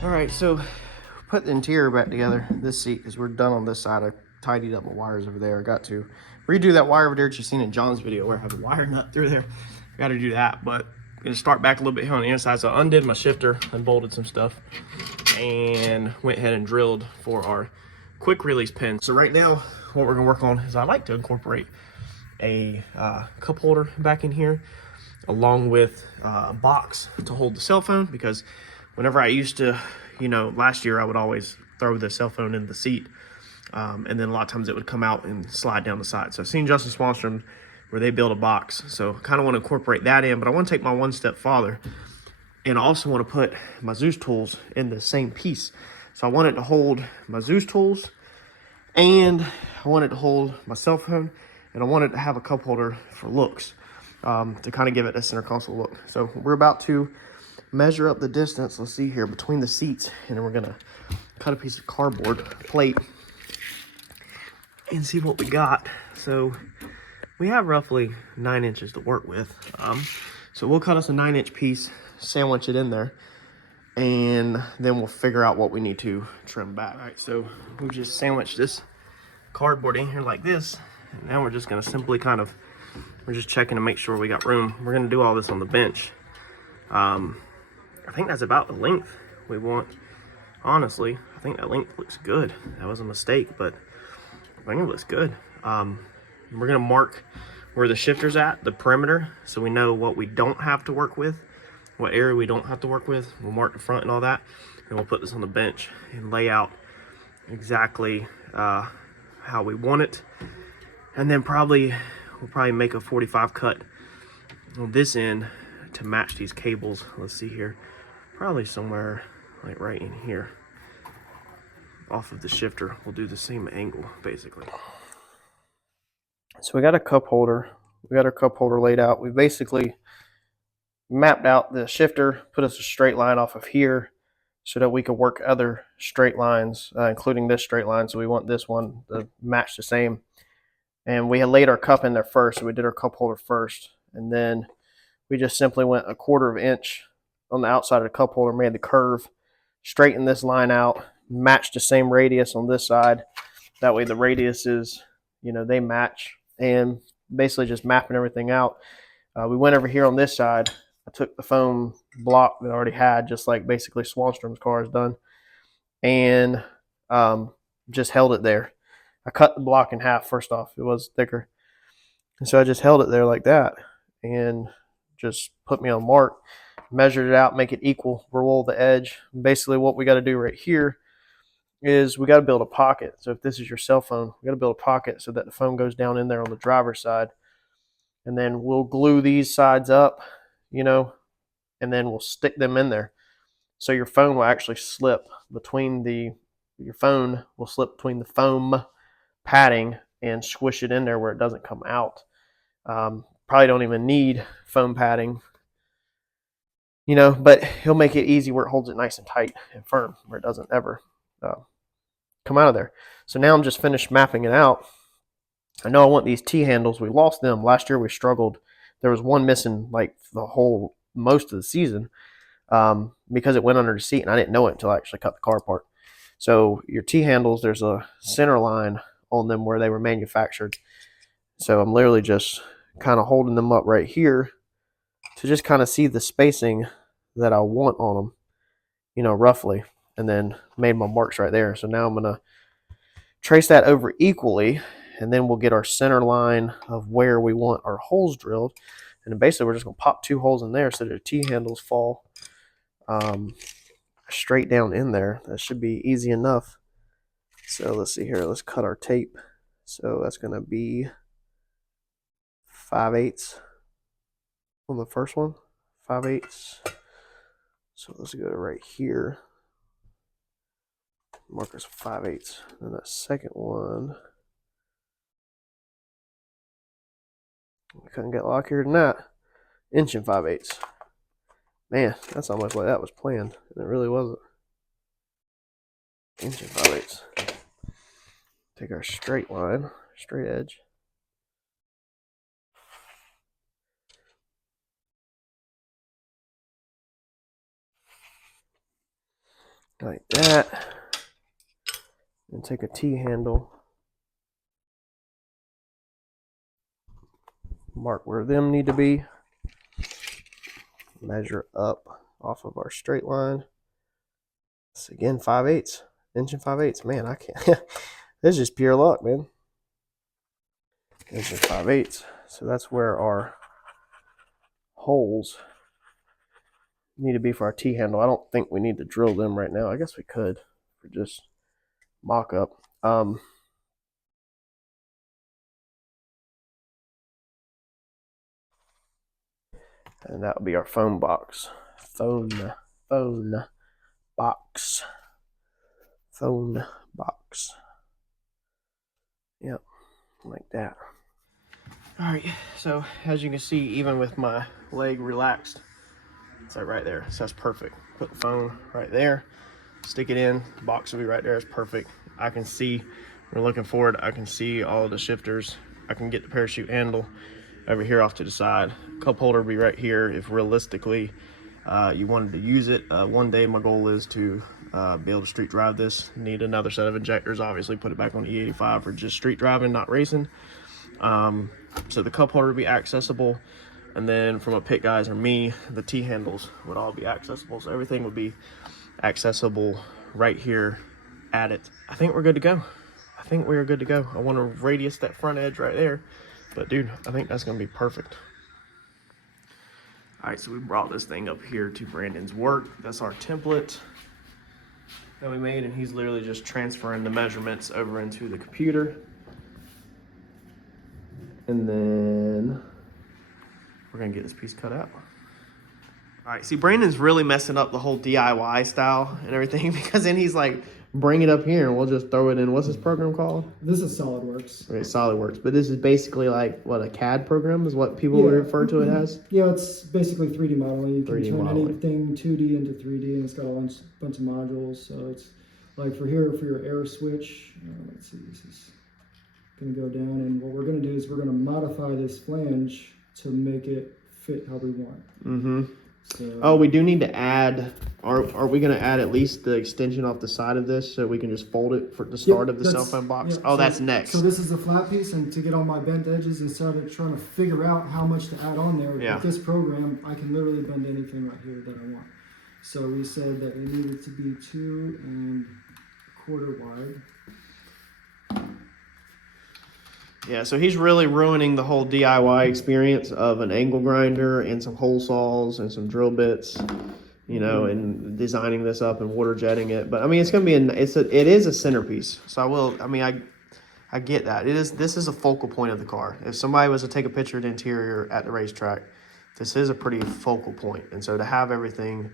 All right, so put the interior back together, this seat, because we're done on this side. I tidied up my wires over there. I got to redo that wire over there that you've seen in John's video where I have a wire nut through there. Got to do that, but I'm going to start back a little bit here on the inside. So I undid my shifter, unbolted some stuff, and went ahead and drilled for our quick release pin. So right now, what we're going to work on is I like to incorporate a cup holder back in here, along with a box to hold the cell phone, because whenever I used to, last year I would always throw the cell phone in the seat, and then a lot of times it would come out and slide down the side. So I've seen Justin Swanstrom where they build a box, so I kind of want to incorporate that in, but I want to take my one step farther, and I also want to put my Zeus tools in the same piece. So I want it to hold my Zeus tools, and I want it to hold my cell phone, and I want it to have a cup holder for looks, to kind of give it a center console look. So we're about to measure up the distance, let's see here, between the seats, and then we're gonna cut a piece of cardboard plate and see what we got. So we have roughly 9 inches to work with. So we'll cut us a 9-inch piece, sandwich it in there, and then we'll figure out what we need to trim back. All right, so we just sandwiched this cardboard in here like this, and now we're just gonna simply we're just checking to make sure we got room. We're gonna do all this on the bench. I think that's about the length we want. Honestly, I think that length looks good. That was a mistake, but I think it looks good. We're gonna mark where the shifter's at, the perimeter, so we know what we don't have to work with, what area we don't have to work with. We'll mark the front and all that, and we'll put this on the bench and lay out exactly how we want it. And then we'll probably make a 45 cut on this end to match these cables. Let's see here, probably somewhere like right in here off of the shifter. We'll do the same angle basically. So we got a cup holder. We got our cup holder laid out. We basically mapped out the shifter, put us a straight line off of here so that we could work other straight lines, including this straight line. So we want this one to match the same. And we had laid our cup in there first, so we did our cup holder first, and then we just simply went 1/4 inch on the outside of the cup holder, made the curve, straightened this line out, matched the same radius on this side. That way the radiuses, they match, and basically just mapping everything out. We went over here on this side. I took the foam block that I already had, just like basically Swanstrom's car is done, and just held it there. I cut the block in half first off. It was thicker. And so I just held it there like that and just put me on mark, measured it out, make it equal, roll the edge. Basically what we got to do right here is we got to build a pocket. So if this is your cell phone, we got to build a pocket so that the phone goes down in there on the driver's side. And then we'll glue these sides up, and then we'll stick them in there. So your phone will actually slip between the foam padding and squish it in there where it doesn't come out. Probably don't even need foam padding, but he'll make it easy where it holds it nice and tight and firm where it doesn't ever come out of there. So now I'm just finished mapping it out. I know I want these T-handles. We lost them. Last year we struggled. There was one missing like most of the season because it went under the seat, and I didn't know it until I actually cut the car apart. So your T-handles, there's a center line on them where they were manufactured. So I'm literally just kind of holding them up right here to just kind of see the spacing that I want on them, roughly, and then made my marks right there. So now I'm going to trace that over equally, and then we'll get our center line of where we want our holes drilled. And then basically we're just going to pop 2 holes in there so that the T-handles fall straight down in there. That should be easy enough. So let's see here. Let's cut our tape. So that's going to be 5/8 on the first one. 5/8. So let's go right here. Markers 5/8. And that second one, we couldn't get luckier than that. 1 5/8. Man, that's almost like that was planned, and it really wasn't. 1 5/8. Take our straight line, straight edge. like that. And take a T-handle, mark where them need to be, measure up off of our straight line. It's again 5/8, inch and 5/8. Man, I can't. This is just pure luck, man. Inch and 5/8. So that's where our holes need to be for our T-handle. I don't think we need to drill them right now. I guess we could for just mock-up. And that would be our phone box. Phone box. Phone box. Yep, like that. All right, so as you can see, even with my leg relaxed, it's like right there. So that's perfect. Put the phone right there, stick it in, the box will be right there. It's perfect. I can see, we're looking forward, I can see all the shifters. I can get the parachute handle over here off to the side. Cup holder will be right here if realistically you wanted to use it. One day my goal is to be able to street drive this. Need another set of injectors, obviously put it back on the E85 for just street driving, not racing. So the cup holder would be accessible, and then from a pit guys or me, the T-handles would all be accessible. So everything would be accessible right here at it. I think we're good to go. I think we're good to go. I want to radius that front edge right there, but dude, I think that's gonna be perfect. All right, so we brought this thing up here to Brandon's work. That's our template that we made, and he's literally just transferring the measurements over into the computer. And then we're gonna get this piece cut out. All right, see, Brandon's really messing up the whole DIY style and everything, because then he's like, bring it up here and we'll just throw it in. What's this program called? This is SolidWorks. Okay, SolidWorks. But this is basically like, what, a CAD program is what people would refer to it as? Yeah, it's basically 3D modeling. You can 3D turn modeling. anything 2D into 3D, and it's got a bunch of modules. So it's like for here, for your air switch, let's see, this is going to go down. And what we're going to do is we're going to modify this flange to make it fit how we want. Mm-hmm. So, oh, we do need to add, are we going to add at least the extension off the side of this so we can just fold it for the start of the cell phone box? Yeah, oh, so, that's next. So this is the flat piece, and to get on my bent edges, instead of trying to figure out how much to add on there, with this program, I can literally bend anything right here that I want. So we said that it needed to be 2 1/4 wide. Yeah, so he's really ruining the whole DIY experience of an angle grinder and some hole saws and some drill bits, you know, and designing this up and water jetting it. But I mean, it's gonna be it is a centerpiece. So I get that. This is a focal point of the car. If somebody was to take a picture of the interior at the racetrack, this is a pretty focal point. And so to have everything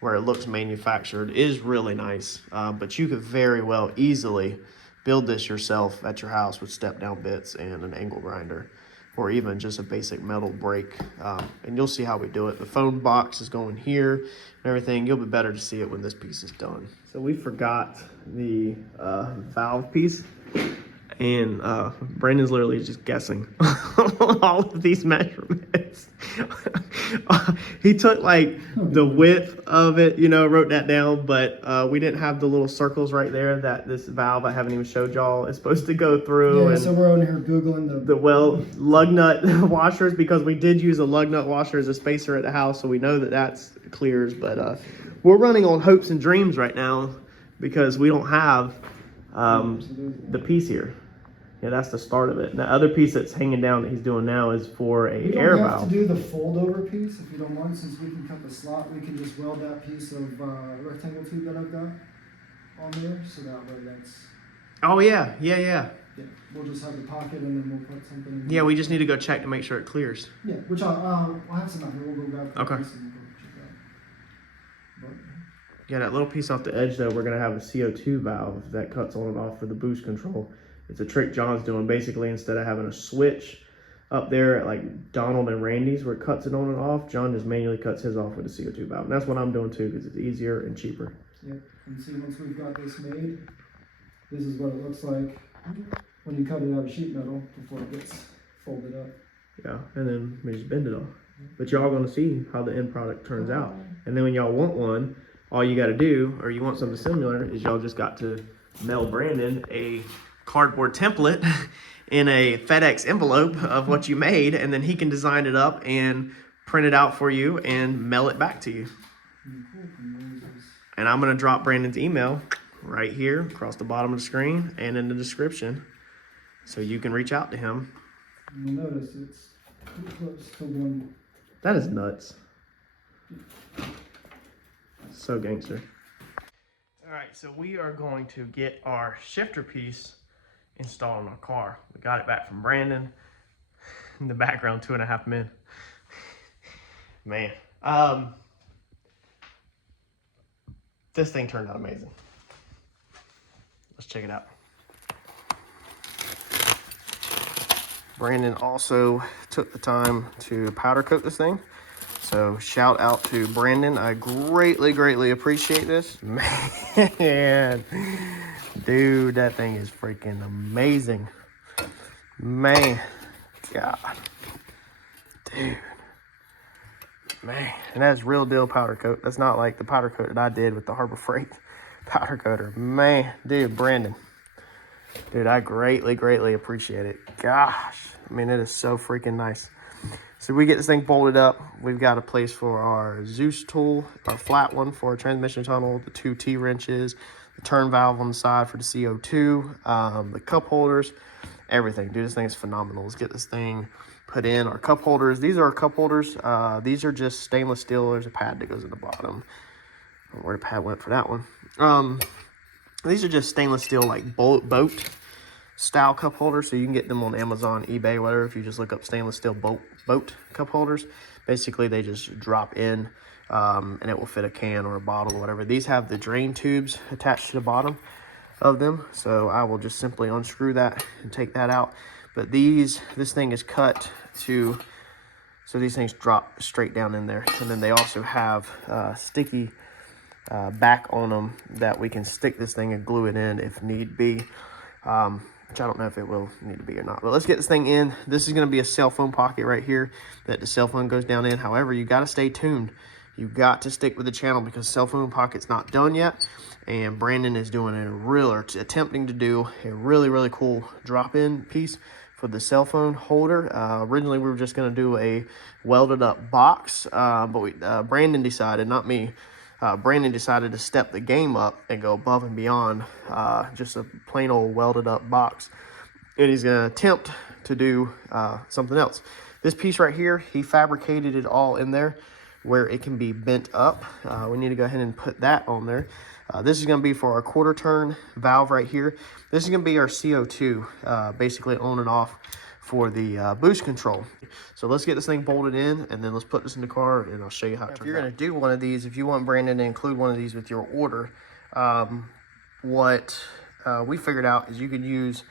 where it looks manufactured is really nice. But you could very well easily build this yourself at your house with step-down bits and an angle grinder, or even just a basic metal brake. And you'll see how we do it. The phone box is going here and everything. You'll be better to see it when this piece is done. So we forgot the valve piece, and Brandon's literally just guessing all of these measurements. He took like the width of it, you know, wrote that down, but we didn't have the little circles right there that this valve, I haven't even showed y'all, is supposed to go through. Yeah, and so we're on here Googling the lug nut washers, because we did use a lug nut washer as a spacer at the house, so we know that that's clears. But we're running on hopes and dreams right now because we don't have the piece here. Yeah, that's the start of it. And the other piece that's hanging down that he's doing now is for a air valve. We don't have to do the fold over piece if you don't want. Since we can cut the slot, we can just weld that piece of rectangle tube that I've got on there, so that way that's... Oh yeah. Yeah, we'll just have the pocket and then we'll put something in. Yeah, we just need to go check to make sure it clears. Yeah, which I'll have some out here. We'll go grab the piece and we'll go check that. But, yeah, that little piece off the edge though, we're gonna have a CO2 valve that cuts on and off for the boost control. It's a trick John's doing. Basically, instead of having a switch up there at like Donald and Randy's where it cuts it on and off, John just manually cuts his off with a CO2 valve. And that's what I'm doing too, because it's easier and cheaper. Yep, and see, once we've got this made, this is what it looks like when you cut it out of sheet metal before it gets folded up. Yeah, and then we just bend it off. But y'all gonna see how the end product turns out. And then when y'all want one, all you got to do, or you want something similar, is y'all just got to mail Brandon a cardboard template in a FedEx envelope of what you made, and then he can design it up and print it out for you and mail it back to you. And I'm going to drop Brandon's email right here across the bottom of the screen and in the description, so you can reach out to him. You'll notice it's too close to one. That is nuts. So gangster. All right, so we are going to get our shifter piece installed in our car. We got it back from Brandon. In the background, 2.5 men. Man, this thing turned out amazing. Let's check it out. Brandon also took the time to powder coat this thing. So shout out to Brandon. I greatly appreciate this. Man, dude, that thing is freaking amazing. Man, God, dude, man. And that's real deal powder coat. That's not like the powder coat that I did with the Harbor Freight powder coater. Man, dude, Brandon. Dude, I greatly appreciate it. Gosh, I mean, it is so freaking nice. So we get this thing bolted up. We've got a place for our Zeus tool, our flat one for our transmission tunnel, the 2 T-wrenches, the turn valve on the side for the CO2, the cup holders, everything. Dude, this thing is phenomenal. Let's get this thing put in. Our cup holders, these are our cup holders. These are just stainless steel. There's a pad that goes in the bottom. I don't know where the pad went for that one. These are just stainless steel, like boat style cup holders. So you can get them on Amazon, eBay, whatever. If you just look up stainless steel boat cup holders, basically they just drop in and it will fit a can or a bottle or whatever. These have the drain tubes attached to the bottom of them. So I will just simply unscrew that and take that out. But this thing is cut to, so these things drop straight down in there. And then they also have sticky back on them that we can stick this thing and glue it in if need be, which I don't know if it will need to be or not. But let's get this thing in. This is going to be a cell phone pocket right here that the cell phone goes down in. However, you got to stay tuned. You got to stick with the channel because cell phone pocket's not done yet, and Brandon is doing attempting to do a really cool drop-in piece for the cell phone holder. Originally we were just going to do a welded up box, but Brandon decided, not me, Brandon decided to step the game up and go above and beyond just a plain old welded up box. And he's going to attempt to do something else. This piece right here, he fabricated it all in there where it can be bent up. We need to go ahead and put that on there. This is going to be for our quarter turn valve right here. This is going to be our CO2, basically on and off for the boost control. So let's get this thing bolted in, and then let's put this in the car, and I'll show you how it turns out. If you're going to do one of these, if you want Brandon to include one of these with your order, what we figured out is you could use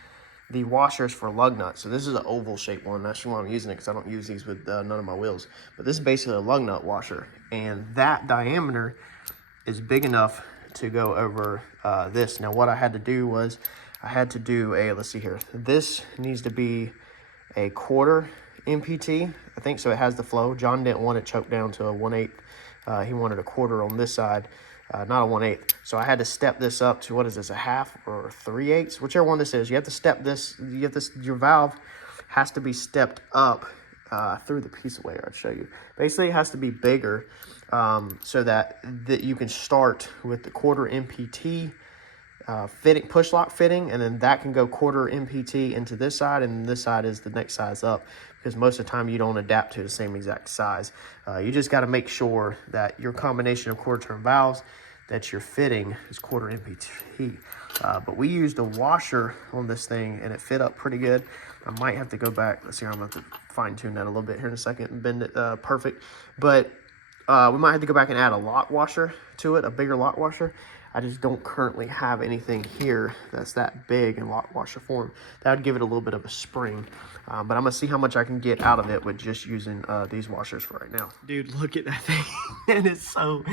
the washers for lug nuts. So this is an oval shaped one. That's why I'm using it, because I don't use these with none of my wheels. But this is basically a lug nut washer, and that diameter is big enough to go over this. Now what I had to do was I had to do a, let's see here, this needs to be a 1/4 MPT, I think, so it has the flow. John didn't want it choked down to a 1/8. He wanted a 1/4 on this side, not a 1/8. So I had to step this up to, what is this, a 1/2 or 3/8, whichever one this is. You have to step this, your valve has to be stepped up through the piece away. I'll show you. Basically it has to be bigger so that you can start with the 1/4 MPT fitting, push lock fitting, and then that can go 1/4 MPT into this side, and this side is the next size up, because most of the time you don't adapt to the same exact size. You just got to make sure that your combination of quarter turn valves that you're fitting is 1/4 MPT. But we used a washer on this thing and it fit up pretty good. I might have to go back. Let's see, I'm going to fine tune that a little bit here in a second and bend it perfect. But we might have to go back and add a lock washer to it, a bigger lock washer. I just don't currently have anything here that's that big in lock washer form. That would give it a little bit of a spring. But I'm going to see how much I can get out of it with just using these washers for right now. Dude, look at that thing. It is so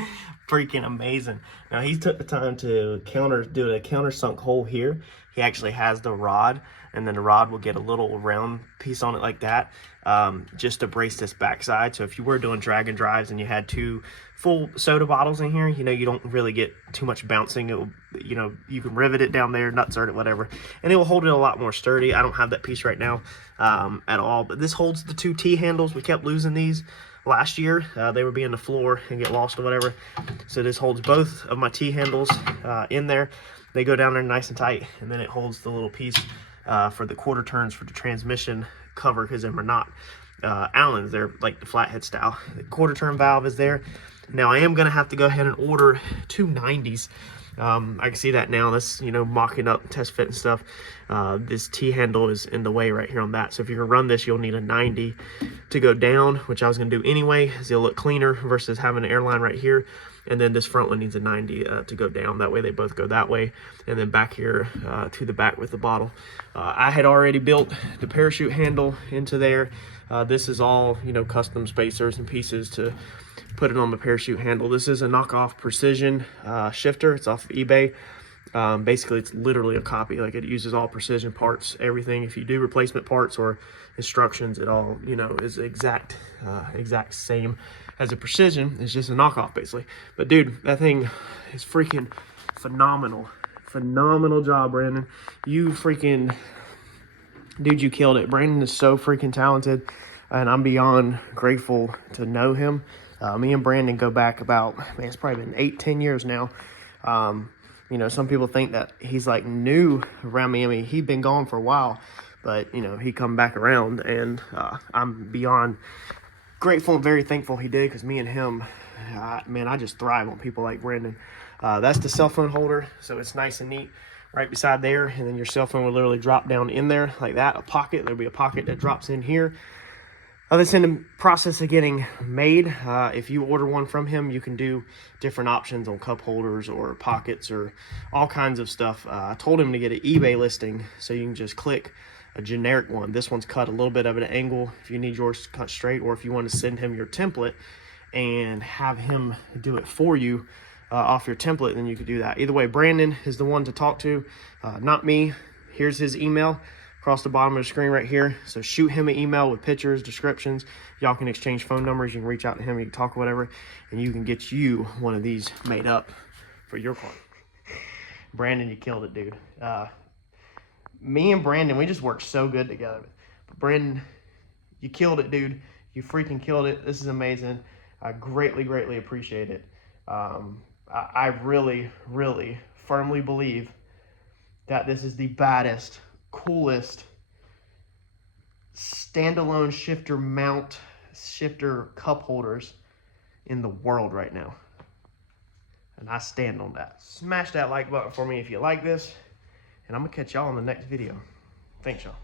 freaking amazing. Now, he took the time to do a countersunk hole here. He actually has the rod, and then the rod will get a little round piece on it like that. just to brace this backside. So if you were doing drag and drives and you had 2 full soda bottles in here, you know, you don't really get too much bouncing. It will, you know, you can rivet it down there, nutsert it, whatever, and it will hold it a lot more sturdy. I don't have that piece right now at all, but this holds the 2 T handles. We kept losing these last year. They would be in the floor and get lost or whatever. So this holds both of my T handles in there. They go down there nice and tight, and then it holds the little piece for the quarter turns for the transmission cover, because them are not Allens, they're like the flathead style. The quarter turn valve is there. Now I am going to have to go ahead and order 2 90s. I can see that now. This, you know, mocking up test fit and stuff. This T handle is in the way right here on that. So if you're gonna run this, you'll need a 90 to go down, which I was gonna do anyway, as it'll look cleaner versus having an airline right here. And then this front one needs a 90 to go down. That way they both go that way. And then back here to the back with the bottle. I had already built the parachute handle into there. This is all, you know, custom spacers and pieces to put it on the parachute handle. This is a knockoff Precision shifter. It's off of eBay. Basically, it's literally a copy. Like, it uses all Precision parts, everything. If you do replacement parts or instructions, it all, you know, is exact same as a Precision. It's just a knockoff, basically. But dude, that thing is freaking phenomenal. Phenomenal job, Brandon. You freaking, dude, you killed it. Brandon is so freaking talented, and I'm beyond grateful to know him. Me and Brandon go back about, man, it's probably been 8-10 years now. You know, some people think that he's like new around me. I mean, he'd been gone for a while, but you know, he come back around, and I'm beyond grateful and very thankful he did, because me and him, man, I just thrive on people like Brandon. That's the cell phone holder, so it's nice and neat right beside there, and then your cell phone will literally drop down in there like that, a pocket. There'll be a pocket that drops in here. That's in the process of getting made. If you order one from him, you can do different options on cup holders or pockets or all kinds of stuff. I told him to get an eBay listing, so you can just click a generic one. This one's cut a little bit of an angle if you need yours cut straight, or if you want to send him your template and have him do it for you off your template, then you could do that. Either way, Brandon is the one to talk to, not me. Here's his email across the bottom of the screen right here. So shoot him an email with pictures, descriptions. Y'all can exchange phone numbers. You can reach out to him, you can talk whatever, and you can get you one of these made up for your car. Brandon, you killed it, dude. Me and Brandon, we just worked so good together. But Brandon, you killed it, dude. You freaking killed it. This is amazing. I greatly, greatly appreciate it. I really, really firmly believe that this is the baddest, coolest standalone shifter cup holders in the world right now, and I stand on that. Smash that like button for me if you like this, and I'm gonna catch y'all in the next video. Thanks, y'all.